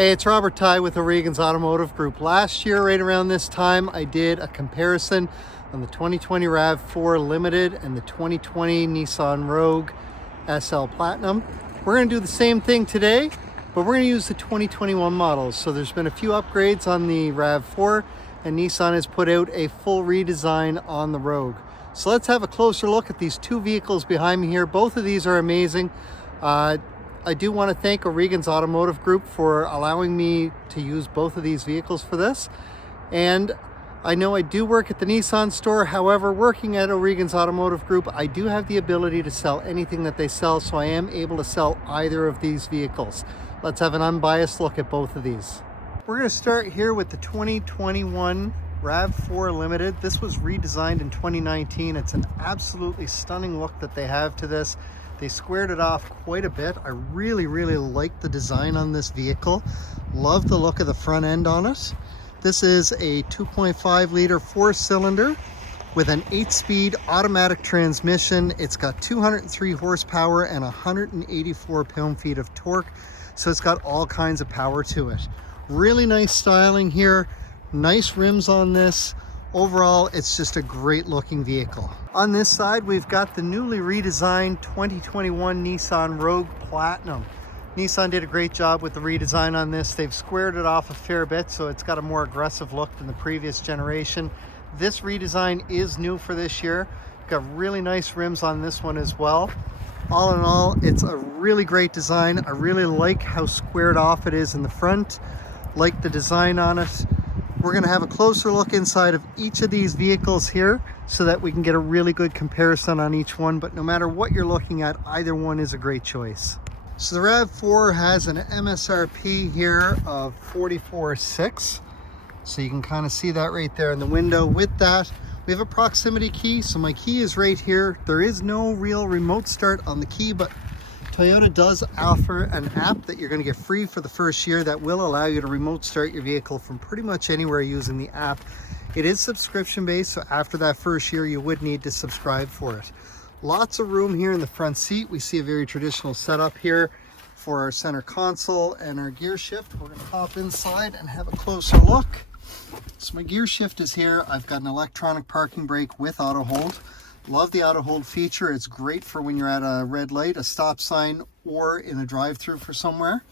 Hey, it's Robert Ty with O'Regan's Automotive Group. Last year, right around this time, I did a comparison on the 2020 RAV4 Limited and the 2020 Nissan Rogue SL Platinum. We're going to do the same thing today, but we're going to use the 2021 models. So there's been a few upgrades on the RAV4, and Nissan has put out a full redesign on the Rogue. So let's have a closer look at these two vehicles behind me here. Both of these are amazing. I do want to thank O'Regan's Automotive Group for allowing me to use both of these vehicles for this. And I know I do work at the Nissan store. However, working at O'Regan's Automotive Group, I do have the ability to sell anything that they sell, so I am able to sell either of these vehicles. Let's have an unbiased look at both of these. We're going to start here with the 2021 RAV4 Limited. This was redesigned in 2019. It's an absolutely stunning look that they have to this. They squared it off quite a bit. I really like the design on this vehicle. Love the look of the front end on it. This is a 2.5 liter 4-cylinder with an 8-speed automatic transmission. It's got 203 horsepower and 184 pound-feet of torque. So it's got all kinds of power to it. Really nice styling here. Nice rims on this. Overall, it's just a great looking vehicle. On this side, we've got the newly redesigned 2021 Nissan Rogue Platinum. Nissan did a great job with the redesign on this. They've squared it off a fair bit, so it's got a more aggressive look than the previous generation. This redesign is new for this year. Got really nice rims on this one as well. All in all, it's a really great design. I really like how squared off it is in the front. Like the design on it. We're going to have a closer look inside of each of these vehicles here so that we can get a really good comparison on each one. But no matter what you're looking at, either one is a great choice. So the RAV4 has an MSRP here of $44,600. So you can kind of see that right there in the window. With that, we have a proximity key. So my key is right here. There is no real remote start on the key, but Toyota does offer an app that you're going to get free for the first year that will allow you to remote start your vehicle from pretty much anywhere using the app. It is subscription based, so after that first year you would need to subscribe for it. Lots of room here in the front seat. We see a very traditional setup here for our center console and our gear shift. We're going to hop inside and have a closer look. So my gear shift is here. I've got an electronic parking brake with auto hold. Love the auto hold feature. It's great for when you're at a red light, a stop sign, or in a drive-through for somewhere.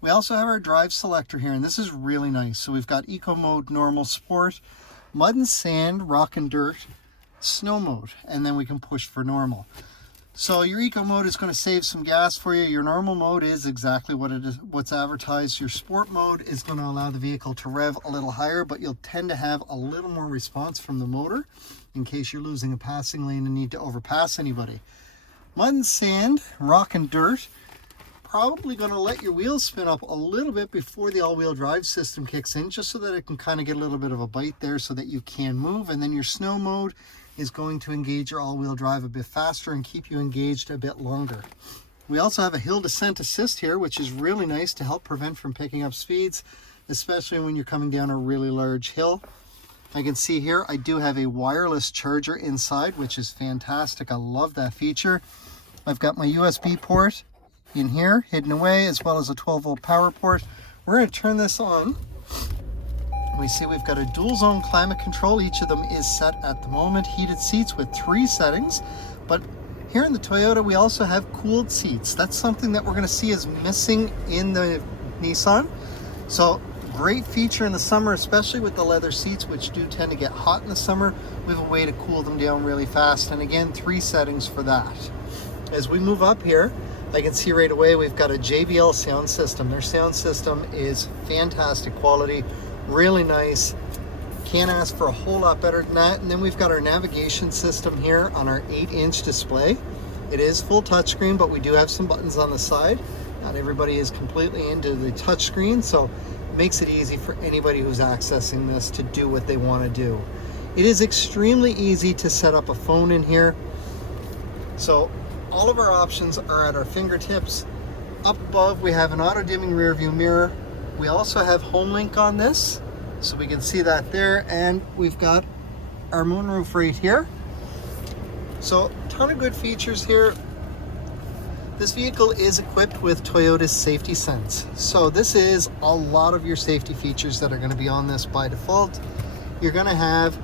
We also have our drive selector here, and this is really nice. So we've got eco mode, normal, sport, mud and sand, rock and dirt, snow mode, and then we can push for normal. So your eco mode is going to save some gas for you. Your normal mode is exactly what it is, what's advertised. Your sport mode is going to allow the vehicle to rev a little higher, but you'll tend to have a little more response from the motor in case you're losing a passing lane and need to overpass anybody. Mud and sand, rock and dirt, probably going to let your wheels spin up a little bit before the all-wheel drive system kicks in, just so that it can kind of get a little bit of a bite there so that you can move. And then your snow mode is going to engage your all-wheel drive a bit faster and keep you engaged a bit longer. We also have a hill descent assist here, which is really nice to help prevent from picking up speeds, especially when you're coming down a really large hill. I can see here I do have a wireless charger inside, which is fantastic. I love that feature. I've got my USB port in here hidden away, as well as a 12-volt power port. We're going to turn this on. We see we've got a dual zone climate control. Each of them is set at the moment. Heated seats with 3 settings. But here in the Toyota, we also have cooled seats. That's something that we're going to see is missing in the Nissan. So great feature in the summer, especially with the leather seats, which do tend to get hot in the summer. We have a way to cool them down really fast. And again, 3 settings for that. As we move up here, I can see right away we've got a JBL sound system. Their sound system is fantastic quality. Really nice. Can't ask for a whole lot better than that. And then we've got our navigation system here on our 8-inch display. It is full touchscreen, but we do have some buttons on the side. Not everybody is completely into the touchscreen, so it makes it easy for anybody who's accessing this to do what they want to do. It is extremely easy to set up a phone in here. So all of our options are at our fingertips. Up above, we have an auto-dimming rear view mirror. We also have HomeLink on this, so we can see that there, and we've got our moonroof right here. So a ton of good features here. This vehicle is equipped with Toyota's Safety Sense. So this is a lot of your safety features that are going to be on this by default. You're going to have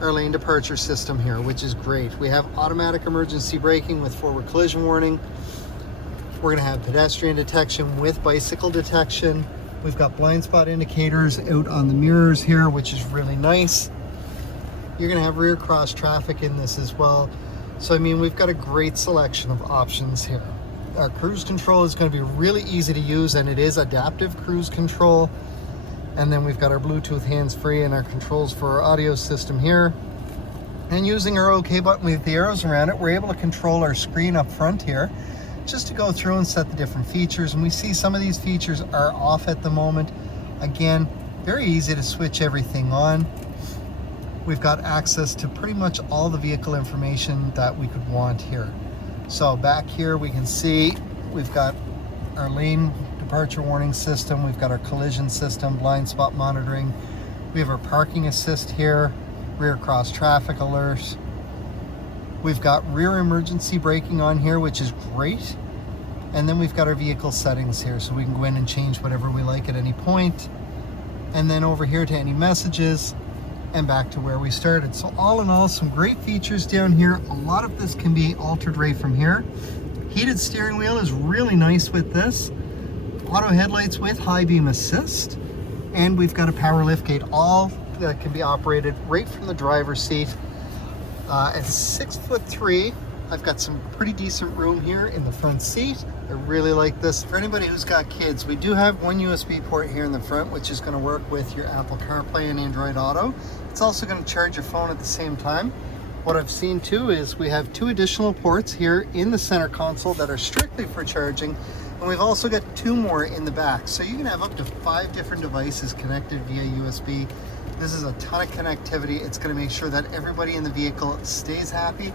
our lane departure system here, which is great. We have automatic emergency braking with forward collision warning. We're going to have pedestrian detection with bicycle detection. We've got blind spot indicators out on the mirrors here, which is really nice. You're going to have rear cross traffic in this as well. So I mean, we've got a great selection of options here. Our cruise control is going to be really easy to use, and it is adaptive cruise control. And then we've got our Bluetooth hands-free and our controls for our audio system here. And using our OK button with the arrows around it, we're able to control our screen up front here, just to go through and set the different features. And we see some of these features are off at the moment. Again, very easy to switch everything on. We've got access to pretty much all the vehicle information that we could want here. So back here we can see we've got our lane departure warning system, we've got our collision system, blind spot monitoring, we have our parking assist here, rear cross traffic alerts, we've got rear emergency braking on here, which is great, and then we've got our vehicle settings here, so we can go in and change whatever we like at any point, and then over here to any messages, and back to where we started. So all in all, some great features down here. A lot of this can be altered right from here. Heated steering wheel is really nice with this. Auto headlights with high beam assist. And we've got a power liftgate, all that can be operated right from the driver's seat. At 6'3", I've got some pretty decent room here in the front seat. I really like this. For anybody who's got kids, we do have one USB port here in the front, which is going to work with your Apple CarPlay and Android Auto. It's also going to charge your phone at the same time. What I've seen too is we have 2 additional ports here in the center console that are strictly for charging, and we've also got 2 more in the back. So you can have up to 5 different devices connected via USB. This is a ton of connectivity. It's going to make sure that everybody in the vehicle stays happy,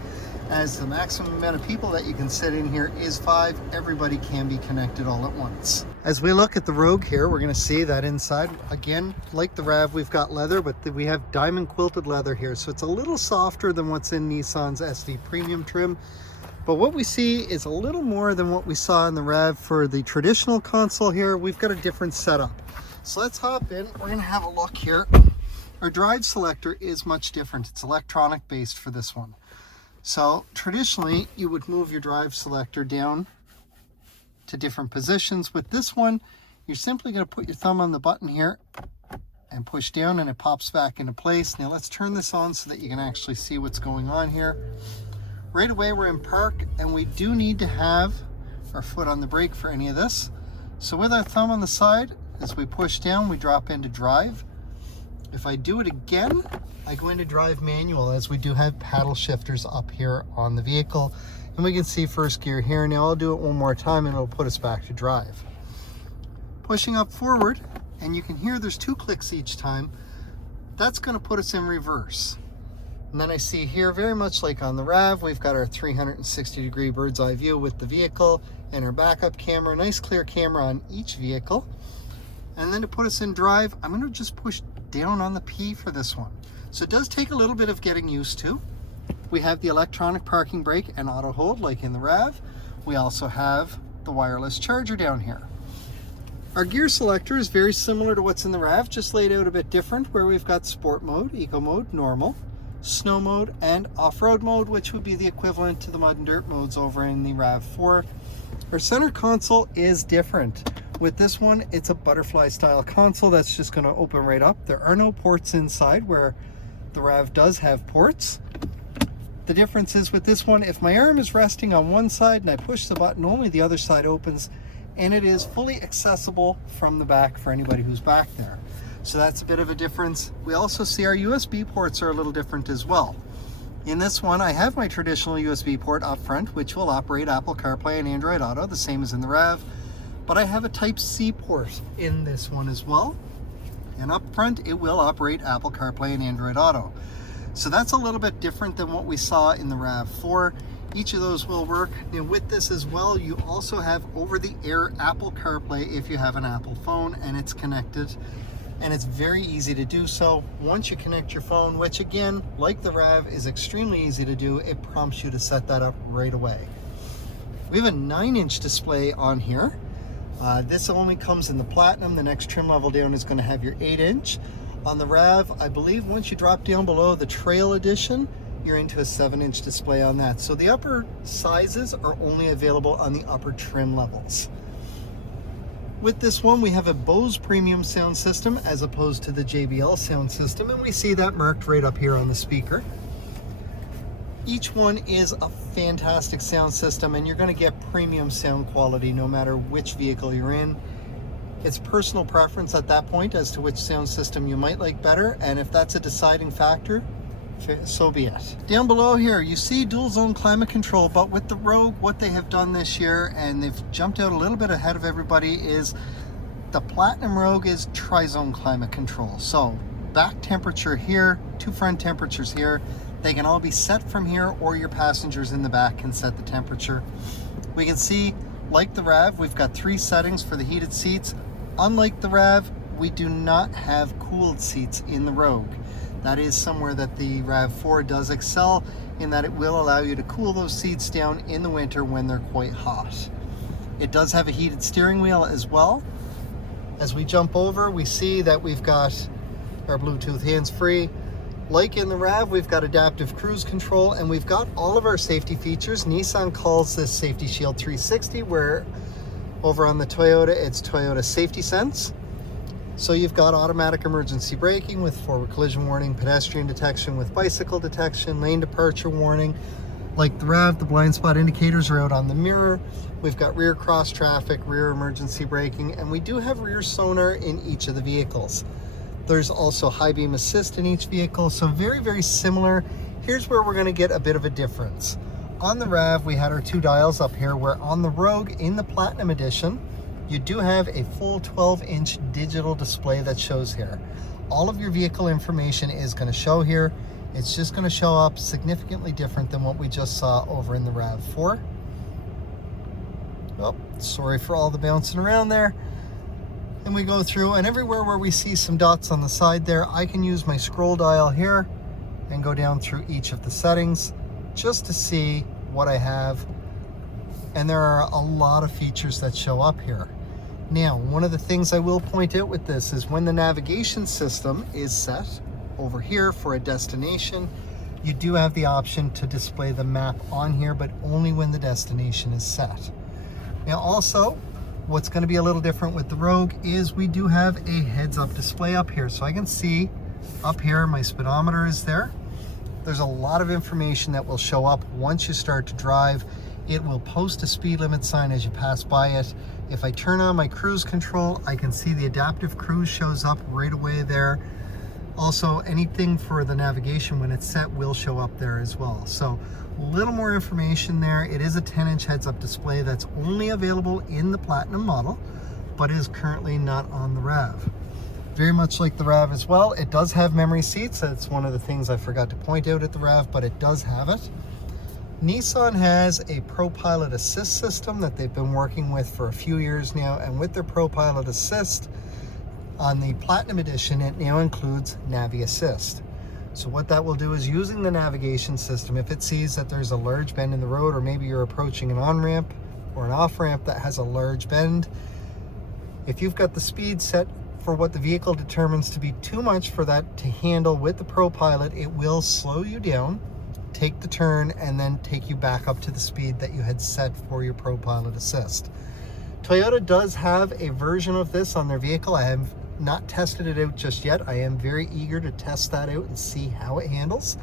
as the maximum amount of people that you can sit in here is 5. Everybody can be connected all at once. As we look at the Rogue here, we're going to see that inside, again, like the RAV, we've got leather, but we have diamond quilted leather here. So it's a little softer than what's in Nissan's SD Premium trim. But what we see is a little more than what we saw in the RAV for the traditional console here. We've got a different setup. So let's hop in. We're going to have a look here. Our drive selector is much different. It's electronic based for this one. So traditionally, you would move your drive selector down to different positions. With this one, you're simply going to put your thumb on the button here and push down, and it pops back into place. Now let's turn this on so that you can actually see what's going on here. Right away, we're in park, and we do need to have our foot on the brake for any of this. So with our thumb on the side, as we push down, we drop into drive. If I do it again, I go into drive manual, as we do have paddle shifters up here on the vehicle. And we can see first gear here. Now I'll do it one more time and it'll put us back to drive. Pushing up forward, and you can hear there's 2 clicks each time. That's going to put us in reverse. And then I see here, very much like on the RAV, we've got our 360-degree bird's eye view with the vehicle and our backup camera, nice clear camera on each vehicle. And then to put us in drive, I'm going to just push down on the P for this one. So it does take a little bit of getting used to. We have the electronic parking brake and auto hold like in the RAV. We also have the wireless charger down here. Our gear selector is very similar to what's in the RAV, just laid out a bit different, where we've got sport mode, eco mode, normal, snow mode, and off-road mode, which would be the equivalent to the mud and dirt modes over in the RAV4. Our center console is different. With this one, it's a butterfly style console that's just going to open right up. There are no ports inside, where the RAV does have ports. The difference is with this one, if my arm is resting on one side and I push the button, only the other side opens, and it is fully accessible from the back for anybody who's back there. So that's a bit of a difference. We also see our USB ports are a little different as well. In this one, I have my traditional USB port up front, which will operate Apple CarPlay and Android Auto, the same as in the RAV. But I have a Type-C port in this one as well. And up front, it will operate Apple CarPlay and Android Auto. So that's a little bit different than what we saw in the RAV4. Each of those will work. Now with this as well, you also have over-the-air Apple CarPlay if you have an Apple phone and it's connected. And it's very easy to do so. Once you connect your phone, which again, like the RAV, is extremely easy to do, it prompts you to set that up right away. We have a 9-inch display on here. This only comes in the Platinum. The next trim level down is going to have your 8-inch. On the RAV, I believe once you drop down below the Trail Edition, you're into a 7-inch display on that. So the upper sizes are only available on the upper trim levels. With this one, we have a Bose premium sound system as opposed to the JBL sound system, and we see that marked right up here on the speaker. Each one is a fantastic sound system, and you're going to get premium sound quality no matter which vehicle you're in. It's personal preference at that point as to which sound system you might like better, and if that's a deciding factor, so be it. Down below here, you see dual zone climate control, but with the Rogue, what they have done this year, and they've jumped out a little bit ahead of everybody, is the Platinum Rogue is tri-zone climate control. So back temperature here, 2 front temperatures here, they can all be set from here, or your passengers in the back can set the temperature. We can see, like the RAV, we've got 3 settings for the heated seats. Unlike the RAV, we do not have cooled seats in the Rogue. That is somewhere that the RAV4 does excel, in that it will allow you to cool those seats down in the winter when they're quite hot. It does have a heated steering wheel as well. As we jump over, we see that we've got our Bluetooth hands-free. Like in the RAV, we've got adaptive cruise control, and we've got all of our safety features. Nissan calls this Safety Shield 360, where over on the Toyota, it's Toyota Safety Sense. So you've got automatic emergency braking with forward collision warning, pedestrian detection with bicycle detection, lane departure warning. Like the RAV, the blind spot indicators are out on the mirror. We've got rear cross traffic, rear emergency braking, and we do have rear sonar in each of the vehicles. There's also high beam assist in each vehicle, so very, very similar. Here's where we're going to get a bit of a difference. On the RAV, we had our 2 dials up here, where on the Rogue in the Platinum Edition, you do have a full 12-inch digital display that shows here. All of your vehicle information is going to show here. It's just going to show up significantly different than what we just saw over in the RAV4. Oh, sorry for all the bouncing around there. And we go through, and everywhere where we see some dots on the side there, I can use my scroll dial here and go down through each of the settings just to see what I have. And there are a lot of features that show up here. Now, one of the things I will point out with this is when the navigation system is set over here for a destination, you do have the option to display the map on here, but only when the destination is set. Now also, what's going to be a little different with the Rogue is we do have a heads-up display up here. So I can see up here my speedometer is there. There's a lot of information that will show up once you start to drive. It will post a speed limit sign as you pass by it. If I turn on my cruise control, I can see the adaptive cruise shows up right away there. Also, anything for the navigation when it's set will show up there as well. So a little more information there. It is a 10-inch heads-up display that's only available in the Platinum model, but is currently not on the RAV. Very much like the RAV as well, it does have memory seats. That's one of the things I forgot to point out at the RAV, but it does have it. Nissan has a ProPilot Assist system that they've been working with for a few years now, and with their ProPilot Assist on the Platinum Edition, it now includes Navi Assist. So what that will do is, using the navigation system, if it sees that there's a large bend in the road, or maybe you're approaching an on-ramp or an off-ramp that has a large bend, if you've got the speed set for what the vehicle determines to be too much for that to handle with the ProPilot, it will slow you down, take the turn, and then take you back up to the speed that you had set for your ProPilot Assist. Toyota does have a version of this on their vehicle. I have not tested it out just yet. I am very eager to test that out and see how it handles.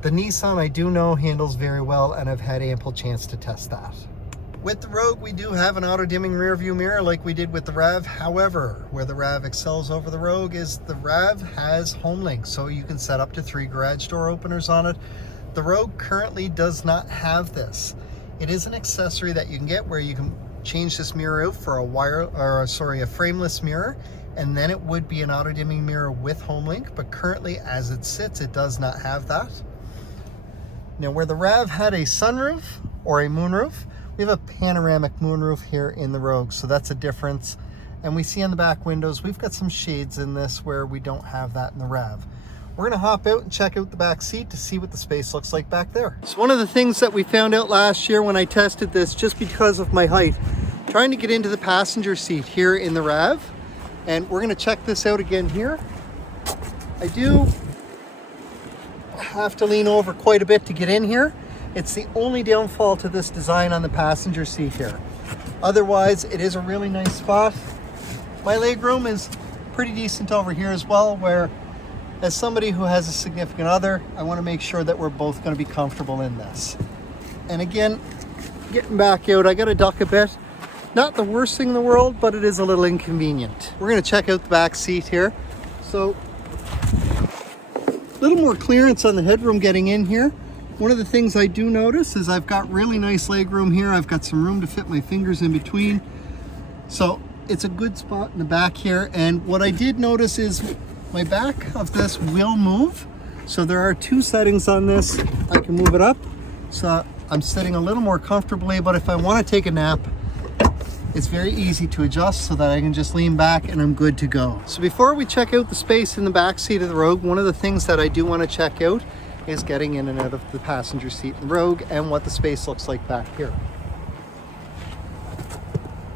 The Nissan, I do know, handles very well, and I've had ample chance to test that. With the Rogue, we do have an auto-dimming rear view mirror like we did with the RAV. However, where the RAV excels over the Rogue is the RAV has home link, so you can set up to 3 garage door openers on it. The Rogue currently does not have this. It is an accessory that you can get where you can change this mirror out for a frameless mirror, and then it would be an auto-dimming mirror with home link, but currently as it sits, it does not have that. Now, where the RAV had a sunroof or a moonroof, we have a panoramic moonroof here in the Rogue, so that's a difference. And we see on the back windows, we've got some shades in this where we don't have that in the RAV. we're gonna hop out and check out the back seat to see what the space looks like back there. So one of the things that we found out last year when I tested this, just because of my height, trying to get into the passenger seat here in the RAV, and we're gonna check this out again here. I do have to lean over quite a bit to get in here. It's the only downfall to this design on the passenger seat here. Otherwise, it is a really nice spot. My leg room is pretty decent over here as well, where as somebody who has a significant other, I want to make sure that we're both going to be comfortable in this. And again, getting back out, I got to duck a bit. Not the worst thing in the world, but it is a little inconvenient. We're going to check out the back seat here. So, a little more clearance on the headroom getting in here. One of the things I do notice is I've got really nice leg room here. I've got some room to fit my fingers in between. So it's a good spot in the back here. And what I did notice is my back of this will move. So there are two settings on this. I can move it up, so I'm sitting a little more comfortably, but if I want to take a nap, it's very easy to adjust so that I can just lean back and I'm good to go. So before we check out the space in the back seat of the Rogue, one of the things that I do want to check out is getting in and out of the passenger seat in the Rogue and what the space looks like back here.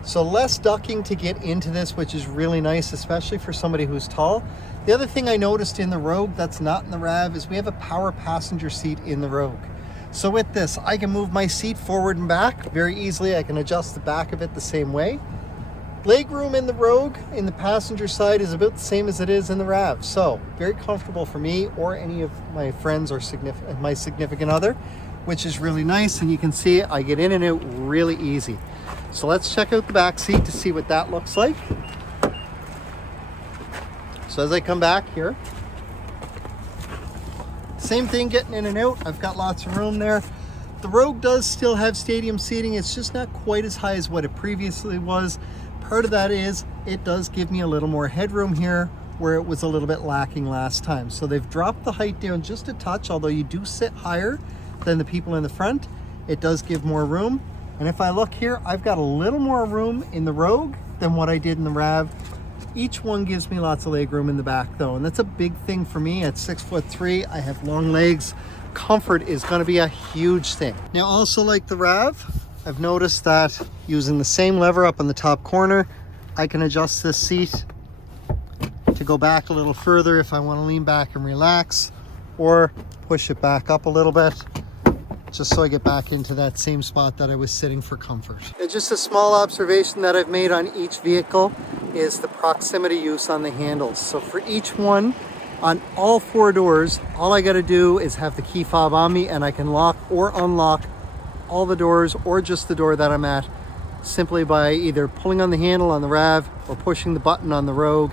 So less ducking to get into this, which is really nice, especially for somebody who's tall. The other thing I noticed in the Rogue that's not in the RAV is we have a power passenger seat in the Rogue. So with this, I can move my seat forward and back very easily. I can adjust the back of it the same way. Leg room in the Rogue in the passenger side is about the same as it is in the RAV. So very comfortable for me or any of my friends or my significant other, which is really nice. And you can see I get in and out really easy. So let's check out the back seat to see what that looks like. So as I come back here, same thing getting in and out. I've got lots of room there. The Rogue does still have stadium seating. It's just not quite as high as what it previously was. Part of that is it does give me a little more headroom here where it was a little bit lacking last time. So they've dropped the height down just a touch, although you do sit higher than the people in the front. It does give more room. And if I look here, I've got a little more room in the Rogue than what I did in the RAV. Each one gives me lots of leg room in the back though, and that's a big thing for me. At 6'3", I have long legs. Comfort is going to be a huge thing. Now also, like the RAV, I've noticed that using the same lever up in the top corner, I can adjust this seat to go back a little further if I want to lean back and relax, or push it back up a little bit, just so I get back into that same spot that I was sitting for comfort. And just a small observation that I've made on each vehicle is the proximity use on the handles. So for each one, on all four doors, all I got to do is have the key fob on me and I can lock or unlock all the doors or just the door that I'm at simply by either pulling on the handle on the RAV or pushing the button on the Rogue.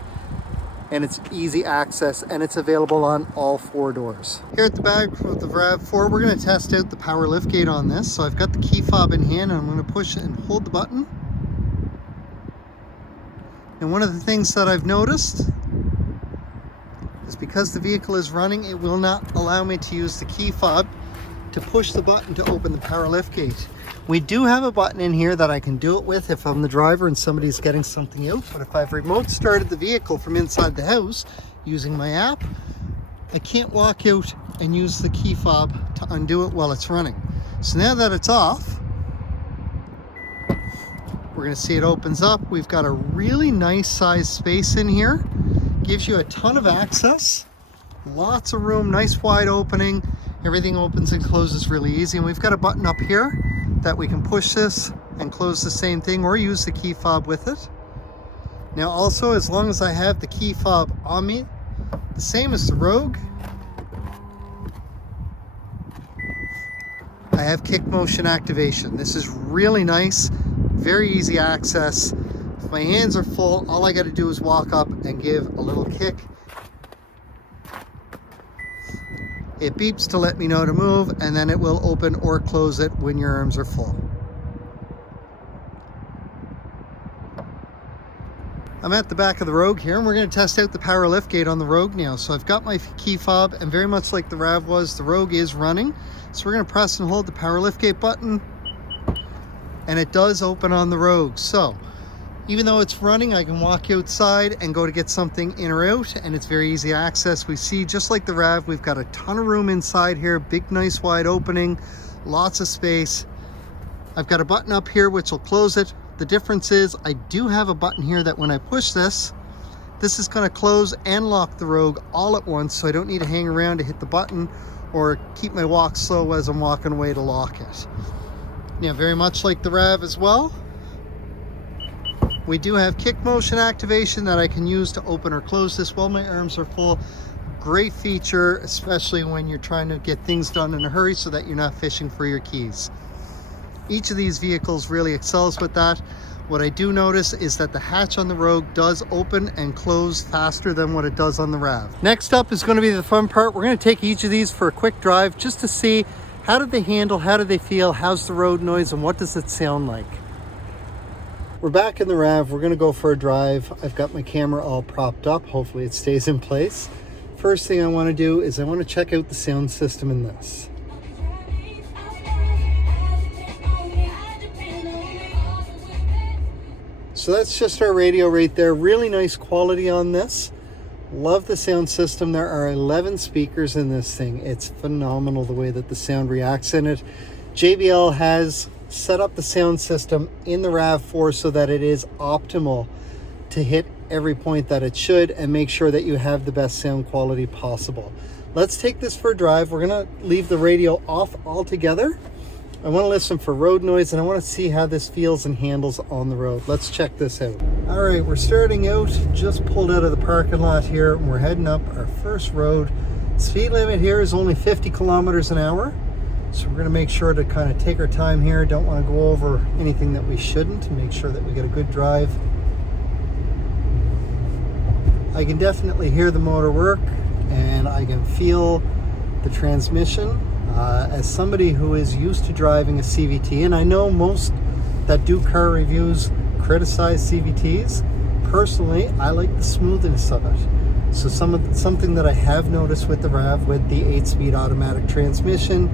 And it's easy access and it's available on all four doors. Here at the back of the RAV4, we're going to test out the power liftgate on this. So I've got the key fob in hand and I'm going to push and hold the button. And one of the things that I've noticed is because the vehicle is running, it will not allow me to use the key fob to push the button to open the power liftgate. We do have a button in here that I can do it with if I'm the driver and somebody's getting something out, but if I've remote started the vehicle from inside the house using my app, I can't walk out and use the key fob to undo it while it's running. So now that it's off, we're going to see it opens up. We've got a really nice size space in here. Gives you a ton of access, lots of room, nice wide opening. Everything opens and closes really easy. And we've got a button up here that we can push this and close the same thing or use the key fob with it. Now also, as long as I have the key fob on me, the same as the Rogue, I have kick motion activation. This is really nice, very easy access. If my hands are full, all I got to do is walk up and give a little kick. It beeps to let me know to move, and then it will open or close it when your arms are full. I'm at the back of the Rogue here, and we're going to test out the power liftgate on the Rogue now. So I've got my key fob, and very much like the RAV was, the Rogue is running. So we're going to press and hold the power liftgate button, and it does open on the Rogue. So Even though it's running, I can walk outside and go to get something in or out, and it's very easy access. We see, just like the RAV, we've got a ton of room inside here, big, nice, wide opening, lots of space. I've got a button up here which will close it. The difference is I do have a button here that when I push this is going to close and lock the Rogue all at once, so I don't need to hang around to hit the button or keep my walk slow as I'm walking away to lock it. Now, very much like the RAV as well, we do have kick motion activation that I can use to open or close this while my arms are full. Great feature, especially when you're trying to get things done in a hurry so that you're not fishing for your keys. Each of these vehicles really excels with that. What I do notice is that the hatch on the Rogue does open and close faster than what it does on the RAV. Next up is going to be the fun part. We're going to take each of these for a quick drive just to see how do they handle, how do they feel, how's the road noise, and what does it sound like. We're back in the RAV. We're going to go for a drive. I've got my camera all propped up. Hopefully it stays in place. First thing I want to do is I want to check out the sound system in this. So that's just our radio right there. Really nice quality on this. Love the sound system. There are 11 speakers in this thing. It's phenomenal the way that the sound reacts in it. JBL has set up the sound system in the RAV4 so that it is optimal to hit every point that it should and make sure that you have the best sound quality possible. Let's take this for a drive. We're going to leave the radio off altogether. I want to listen for road noise and I want to see how this feels and handles on the road. Let's check this out. All right, we're starting out, just pulled out of the parking lot here, and we're heading up our first road. Speed limit here is only 50 kilometers an hour. So we're going to make sure to kind of take our time here. Don't want to go over anything that we shouldn't. Make sure that we get a good drive. I can definitely hear the motor work and I can feel the transmission. As somebody who is used to driving a CVT, and I know most that do car reviews criticize CVTs, personally I like the smoothness of it. So something that I have noticed with the RAV with the 8-speed automatic transmission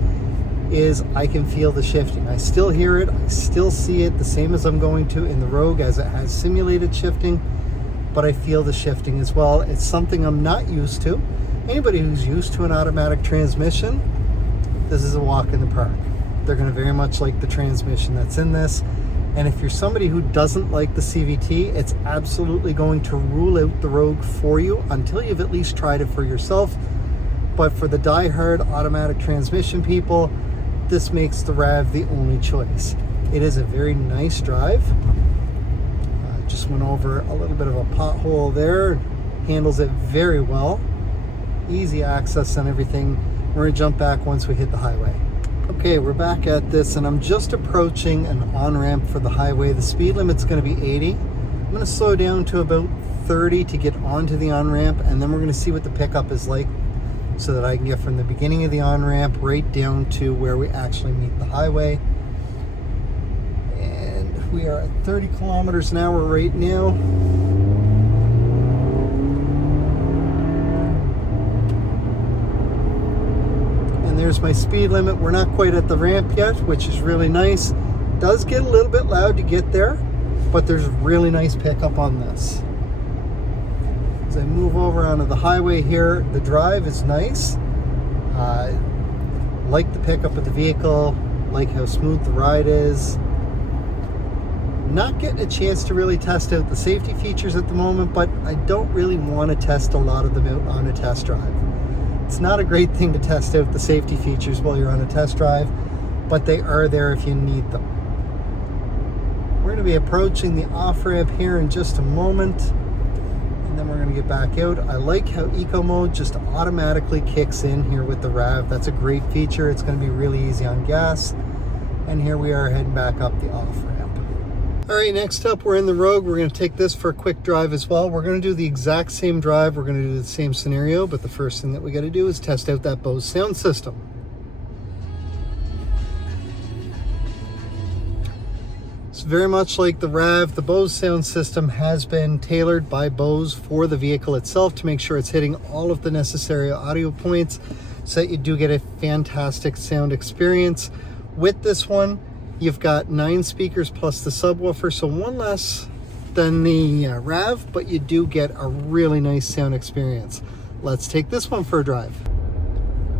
is I can feel the shifting. I still hear it, I still see it the same as I'm going to in the Rogue, as it has simulated shifting, but I feel the shifting as well. It's something I'm not used to. Anybody who's used to an automatic transmission, this is a walk in the park. They're going to very much like the transmission that's in this. And if you're somebody who doesn't like the CVT, it's absolutely going to rule out the Rogue for you until you've at least tried it for yourself. But for the die-hard automatic transmission people, this makes the RAV the only choice. It is a very nice drive. Just went over a little bit of a pothole there. Handles it very well. Easy access and everything. We're going to jump back once we hit the highway. Okay, we're back at this and I'm just approaching an on-ramp for the highway. The speed limit's going to be 80. I'm going to slow down to about 30 to get onto the on-ramp, and then we're going to see what the pickup is like so that I can get from the beginning of the on-ramp right down to where we actually meet the highway. And we are at 30 kilometers an hour right now. There's my speed limit. We're not quite at the ramp yet, which is really nice. It does get a little bit loud to get there, but there's really nice pickup on this. As I move over onto the highway here, the drive is nice. Like the pickup of the vehicle, like how smooth the ride is. Not getting a chance to really test out the safety features at the moment, but I don't really want to test a lot of them out on a test drive. It's not a great thing to test out the safety features while you're on a test drive, but they are there if you need them. We're going to be approaching the off-ramp here in just a moment, and then we're going to get back out. I like how eco mode just automatically kicks in here with the RAV. That's a great feature. It's going to be really easy on gas. And here we are heading back up the off-ramp. All right, next up, we're in the Rogue. We're going to take this for a quick drive as well. We're going to do the exact same drive. We're going to do the same scenario, but the first thing that we got to do is test out that Bose sound system. It's very much like the RAV. The Bose sound system has been tailored by Bose for the vehicle itself to make sure it's hitting all of the necessary audio points so that you do get a fantastic sound experience. With this one, you've got 9 speakers plus the subwoofer, so one less than the RAV, but you do get a really nice sound experience. Let's take this one for a drive.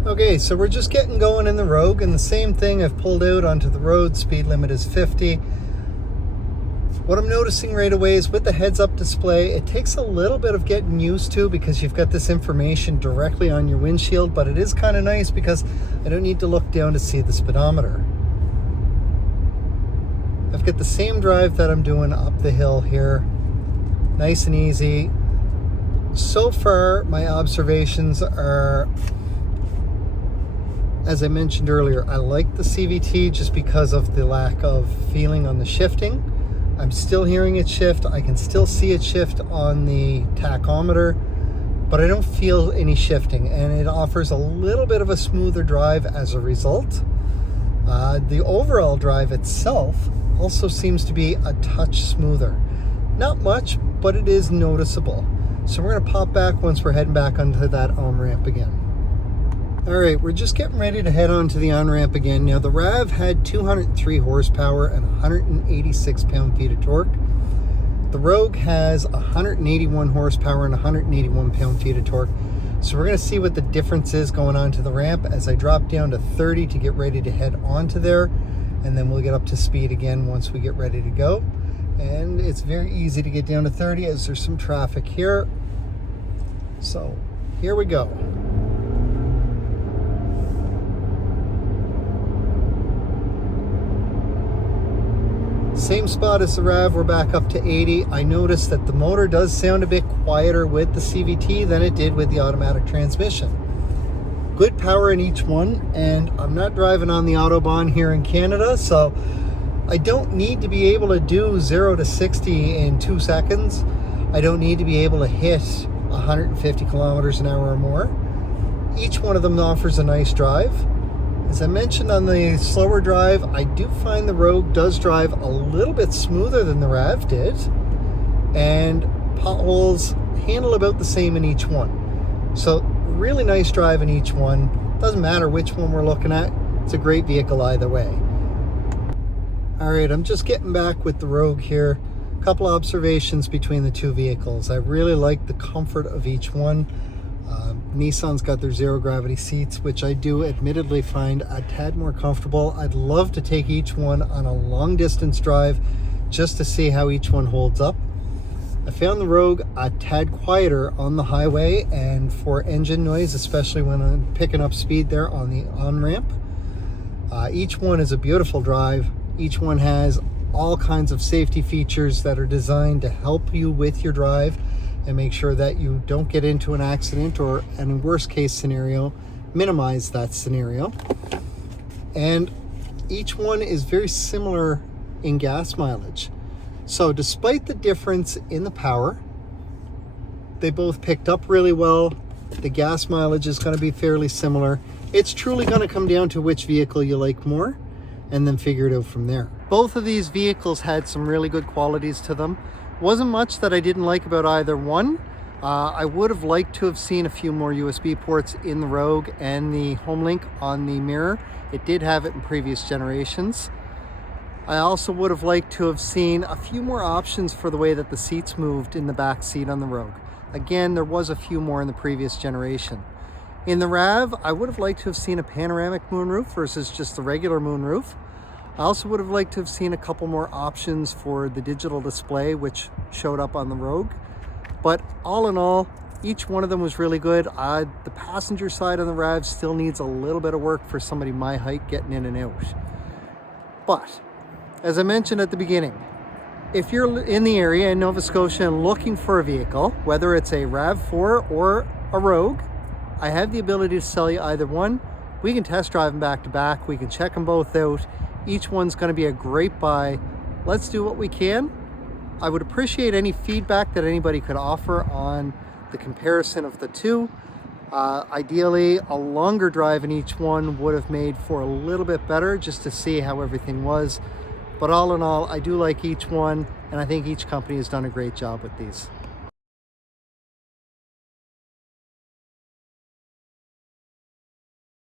Okay, so we're just getting going in the Rogue, and the same thing, I've pulled out onto the road, speed limit is 50. What I'm noticing right away is with the heads-up display, it takes a little bit of getting used to because you've got this information directly on your windshield, but it is kind of nice because I don't need to look down to see the speedometer. I've got the same drive that I'm doing up the hill here, nice and easy. So far, my observations are, as I mentioned earlier, I like the CVT just because of the lack of feeling on the shifting. I'm still hearing it shift. I can still see it shift on the tachometer, but I don't feel any shifting, and it offers a little bit of a smoother drive as a result. The overall drive itself also seems to be a touch smoother. Not much, but it is noticeable. So we're gonna pop back once we're heading back onto that on-ramp again. All right, we're just getting ready to head onto the on-ramp again. Now, the RAV had 203 horsepower and 186 pound-feet of torque. The Rogue has 181 horsepower and 181 pound-feet of torque. So we're gonna see what the difference is going onto the ramp as I drop down to 30 to get ready to head onto there, and then we'll get up to speed again once we get ready to go. And it's very easy to get down to 30 as there's some traffic here. So here we go. Same spot as the RAV, we're back up to 80. I noticed that the motor does sound a bit quieter with the CVT than it did with the automatic transmission. Good power in each one, and I'm not driving on the Autobahn here in Canada, so I don't need to be able to do 0 to 60 in 2 seconds. I don't need to be able to hit 150 kilometers an hour or more. Each one of them offers a nice drive. As I mentioned on the slower drive, I do find the Rogue does drive a little bit smoother than the RAV did, and potholes handle about the same in each one. So really nice drive in each one. Doesn't matter which one we're looking at, it's a great vehicle either way. All right, I'm just getting back with the Rogue here. A couple observations between the two vehicles. I really like the comfort of each one. Nissan's got their zero gravity seats, which I do admittedly find a tad more comfortable. I'd love to take each one on a long distance drive just to see how each one holds up. I found the Rogue a tad quieter on the highway and for engine noise, especially when I'm picking up speed there on the on-ramp. Each one is a beautiful drive. Each one has all kinds of safety features that are designed to help you with your drive and make sure that you don't get into an accident, or in worst case scenario, minimize that scenario. And each one is very similar in gas mileage. So despite the difference in the power, they both picked up really well. The gas mileage is going to be fairly similar. It's truly going to come down to which vehicle you like more, and then figure it out from there. Both of these vehicles had some really good qualities to them. Wasn't much that I didn't like about either one. I would have liked to have seen a few more USB ports in the Rogue and the HomeLink on the mirror. It did have it in previous generations. I also would have liked to have seen a few more options for the way that the seats moved in the back seat on the Rogue. Again, there was a few more in the previous generation. In the RAV, I would have liked to have seen a panoramic moonroof versus just the regular moonroof. I also would have liked to have seen a couple more options for the digital display, which showed up on the Rogue. But all in all, each one of them was really good. The passenger side on the RAV still needs a little bit of work for somebody my height getting in and out. But as I mentioned at the beginning, if you're in the area in Nova Scotia and looking for a vehicle, whether it's a RAV4 or a Rogue, I have the ability to sell you either one. We can test drive them back to back. We can check them both out. Each one's going to be a great buy. Let's do what we can. I would appreciate any feedback that anybody could offer on the comparison of the two. Ideally, a longer drive in each one would have made for a little bit better, just to see how everything was. But all in all, I do like each one, and I think each company has done a great job with these.